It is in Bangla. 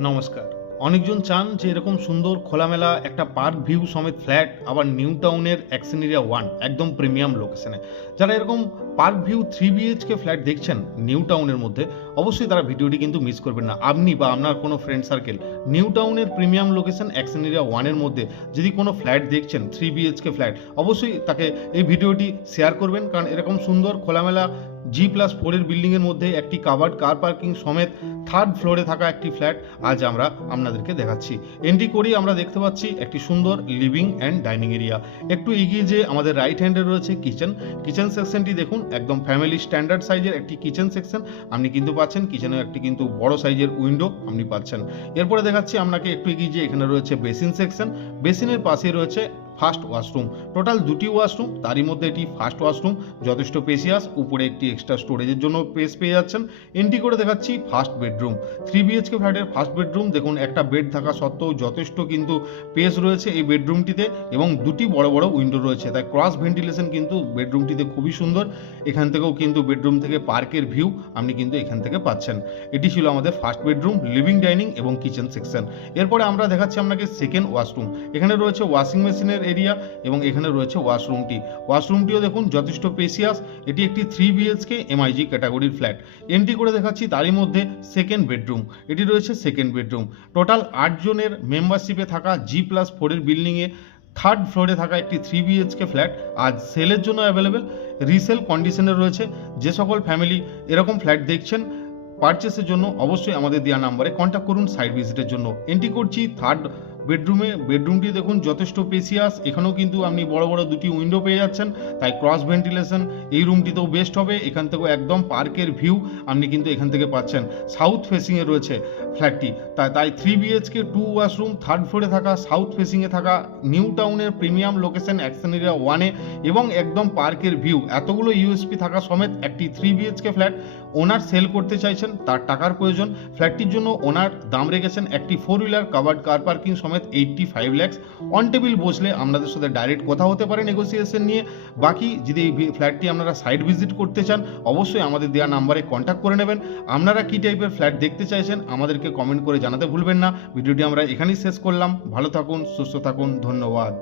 নমস্কার। অনেকজন চান যে এরকম সুন্দর খোলামেলা একটা পার্ক ভিউ সমেত ফ্ল্যাট আবার নিউ টাউনের অ্যাকশন এরিয়া 1 একদম প্রিমিয়াম লোকেশনে। যারা এরকম পার্ক ভিউ 3 বিএইচকে ফ্ল্যাট দেখছেন নিউ টাউনের মধ্যে, অবশ্যই তারা ভিডিওটি কিন্তু মিস করবেন না। আপনি বা আপনার কোনো ফ্রেন্ড সার্কেল নিউ টাউনের প্রিমিয়াম লোকেশন অ্যাকশন এরিয়া 1 এর মধ্যে যদি কোনো ফ্ল্যাট দেখছেন 3 বিএইচকে ফ্ল্যাট, অবশ্যই তাকে এই ভিডিওটি শেয়ার করবেন। কারণ এরকম সুন্দর খোলামেলা G+4 এর বিল্ডিংয়ের মধ্যে একটি কাভার্ড কার পার্কিং সমেত 3rd ফ্লোরে থাকা একটি ফ্ল্যাট আজ আমরা আপনাদেরকে দেখাচ্ছি। এন্ট্রি করেই আমরা দেখতে পাচ্ছি একটি সুন্দর লিভিং অ্যান্ড ডাইনিং এরিয়া। একটু এগিয়ে যে আমাদের রাইট হ্যান্ডে রয়েছে কিচেন সেকশনটি দেখুন, একদম ফ্যামিলি স্ট্যান্ডার্ড সাইজের একটি কিচেন সেকশন আপনি কিন্তু পাচ্ছেন। কিচেনে একটি কিন্তু বড় সাইজের উইন্ডো আপনি পাচ্ছেন। এরপরে দেখাচ্ছি আপনাকে একটু এগিয়ে যে এখানে রয়েছে বেসিন সেকশন, বেসিনের পাশেই রয়েছে ফার্স্ট ওয়াশরুম। টোটাল দুটি ওয়াশরুম, তারই মধ্যে এটি ফার্স্ট ওয়াশরুম, যথেষ্ট স্পেসিয়াস, উপরে একটি এক্সট্রা স্টোরেজের জন্য স্পেস পেয়ে যাচ্ছেন। এন্ট্রি করে দেখাচ্ছি ফার্স্ট বেডরুম। 3 বিএইচকে ফ্ল্যাটের ফার্স্ট বেডরুম দেখুন, একটা বেড থাকা সত্ত্বেও যথেষ্ট কিন্তু স্পেস রয়েছে এই বেডরুমটিতে এবং দুটি বড় বড় উইন্ডো রয়েছে, তাই ক্রস ভেন্টিলেশন কিন্তু বেডরুমটিতে খুবই সুন্দর। এখান থেকেও কিন্তু বেডরুম থেকে পার্কের ভিউ আপনি কিন্তু এখান থেকে পাচ্ছেন। এটি ছিল আমাদের ফার্স্ট বেডরুম, লিভিং, ডাইনিং এবং কিচেন সেকশন। এরপরে আমরা দেখাচ্ছি আপনাকে সেকেন্ড ওয়াশরুম। এখানে রয়েছে ওয়াশিং মেশিনের এরিয়া এবং এখানে রয়েছে ওয়াশরুমটিও দেখুন যথেষ্ট স্পেসিয়াস। এটি একটি 3 বিএইচকে এমআইজি ক্যাটাগরির ফ্ল্যাট। এন্ট্রি করে দেখাচ্ছি তারই মধ্যে সেকেন্ড বেডরুম। এটি রয়েছে সেকেন্ড বেডরুম। টোটাল 8 জনের মেম্বারশিপে থাকা G+4 এর বিল্ডিংয়ে 3rd ফ্লোরে থাকা একটি 3 বিএইচকে ফ্ল্যাট আজ সেলের জন্য অ্যাভেলেবেল, রিসেল কন্ডিশনে রয়েছে। যে সকল ফ্যামিলি এরকম ফ্ল্যাট দেখছেন পারচেসের জন্য অবশ্যই আমাদের দেওয়া নাম্বারে কন্ট্যাক্ট করুন সাইট ভিজিটের জন্য। এন্ট্রি করছি থার্ড বেডরুমটি দেখুন যথেষ্ট স্পেসিয়াস। এখানেও কিন্তু আপনি বড় বড় দুটি উইন্ডো পেয়ে যাচ্ছেন, তাই ক্রস ভেন্টিলেশন এই রুমটিতেও বেস্ট হবে। এখান থেকেও একদম পার্কের ভিউ আপনি কিন্তু এখান থেকে পাচ্ছেন। সাউথ ফেসিংয়ে রয়েছে ফ্ল্যাটটি, তাই 3 বিএইচকে 2 ওয়াশরুম 3rd ফ্লোরে থাকা সাউথ ফেসিংয়ে থাকা নিউ টাউনের প্রিমিয়াম লোকেশন অ্যাকশন এরিয়া 1-এ এবং একদম পার্কের ভিউ, এতগুলো ইউএসপি থাকা সমেত একটি 3 বিএইচকে ফ্ল্যাট ওনার সেল করতে চাইছেন, তার টাকার প্রয়োজন। ফ্ল্যাটটির জন্য ওনার দাম রেখেছেন একটি 4 হুইলার কাভার্ড কার পার্কিং সমেত 85 লাখ। অন টেবিল বসলে আপনাদের সাথে ডাইরেক্ট কথা হতে পারে নেগোসিয়েশন নিয়ে। বাকি যদি এই ফ্ল্যাটটি আপনারা সাইট ভিজিট করতে চান অবশ্যই আমাদের দেওয়া নাম্বারে কন্ট্যাক্ট করে নেবেন। আপনারা কী টাইপের ফ্ল্যাট দেখতে চাইছেন আমাদেরকে কমেন্ট করে জানাতে ভুলবেন না। ভিডিওটি আমরা এখানেই শেষ করলাম। ভালো থাকুন, সুস্থ থাকুন, ধন্যবাদ।